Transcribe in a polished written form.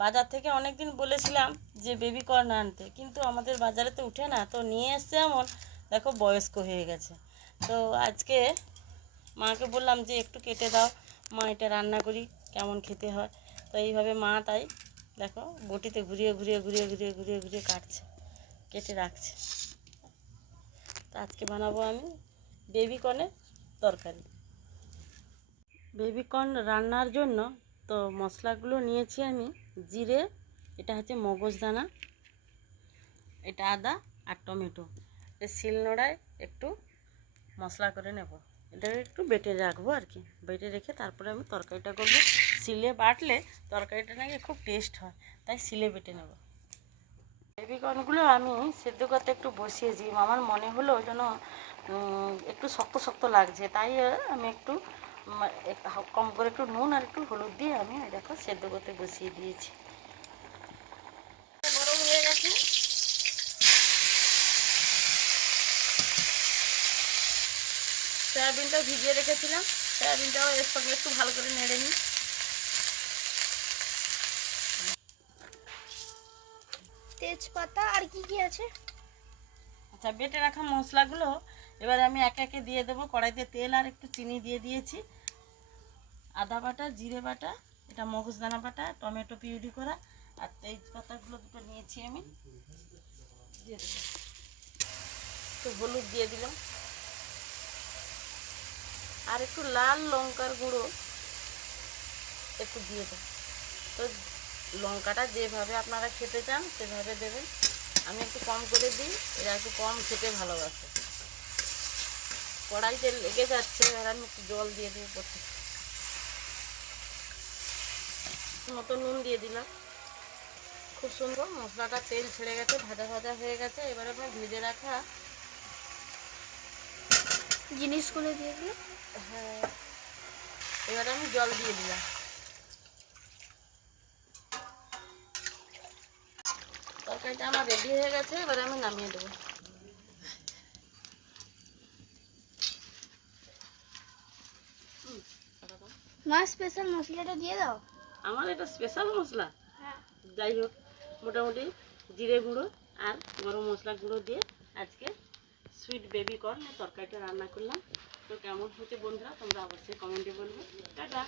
বাজার থেকে অনেক দিন বলেছিলাম যে বেবি কর্ন আনতে, কিন্তু আমাদের বাজারে তো উঠে না। তো নিয়ে এসছে এমন, দেখো বয়স্ক হয়ে গেছে। তো আজকে মাকে বললাম যে একটু কেটে দাও মা, এটা রান্না করি কেমন খেতে হয়। তো এইভাবে মা তাই দেখো বটিতে ঘুরিয়ে ঘুরিয়ে ঘুরিয়ে ঘুরিয়ে ঘুরিয়ে ঘুরিয়ে কাটছে, কেটে রাখছে। তো আজকে বানাবো আমি বেবি কর্নের তরকারি। বেবি কর্ন রান্নার জন্য তো মশলাগুলো নিয়েছি আমি। জিরে, এটা হচ্ছে মগজদানা, এটা আদা আর টমেটো। শিলনোড়ায় একটু মশলা করে নেব, এটাকে একটু বেটে রাখবো আর কি। বেটে রেখে তারপরে আমি তরকারিটা করব। শিলে বাটলে তরকারিটা নাকি খুব টেস্ট হয়, তাই শিলে বেটে নেব। বেবি কর্নগুলো আমি সেদ্ধ করতে একটু বসিয়েছি। আমার মনে হলো যেন একটু শক্ত শক্ত লাগছে, তাই আমি একটু কম করে একটু নুন আর একটু হলুদ দিয়ে আমি দেখো সেদ্ধ করতে বসিয়ে দিয়েছি। গরম হয়ে গেছে, সয়াবিনটা ভিজিয়ে রেখেছিলাম, সয়াবিনটাও এর সঙ্গে একটু ভালো করে নেড়ে নিই। তেজপাতা আর কি কি আছে? আচ্ছা, বেটে রাখা মশলাগুলো এবার আমি একে একে দিয়ে দেবো। কড়াইতে তেল আর একটু চিনি দিয়ে দিয়েছি। আদা বাটা, জিরে বাটা, এটা মগজদানা বাটা, টমেটো পিউরি করা আর তেজপাতাগুলো দুটো নিয়েছি আমি, দিয়ে দেবো। একটু হলুদ দিয়ে দিলাম আর একটু লাল লঙ্কার গুঁড়ো একটু দিয়ে দেবো। তো লঙ্কাটা যেভাবে আপনারা খেতে চান সেভাবে দেবেন, আমি একটু কম করে দিই, এরা একটু কম খেতে ভালোবাসে। কড়াইতে লেগে যাচ্ছে, আর আমি একটু জল দিয়ে দিই উপর থেকে, মতো নুন দিয়ে দিলাম। খুব সুন্দর মশলাটা তেল ছেড়ে গেছে, ভাজা ভাজা হয়ে গেছে। এবার আমি ভেজে রাখা জিনিসগুলো দিয়ে দিই। হ্যাঁ, এবার আমি জল দিয়ে দিলাম। তরকারিটা আমার রেডি হয়ে গেছে, এবার আমি নামিয়ে দেবো। মা স্পেশাল মশলাটা দিয়ে দাও। আমার এটা স্পেশাল মশলা, হ্যাঁ। যাই হোক মোটামুটি জিরে গুঁড়ো আর গরম মশলা গুঁড়ো দিয়ে আজকে সুইট বেবি কর্ন তরকারিটা রান্না করলাম। তো কেমন হচ্ছে বন্ধুরা তোমরা অবশ্যই কমেন্টে বলবে। টাটা।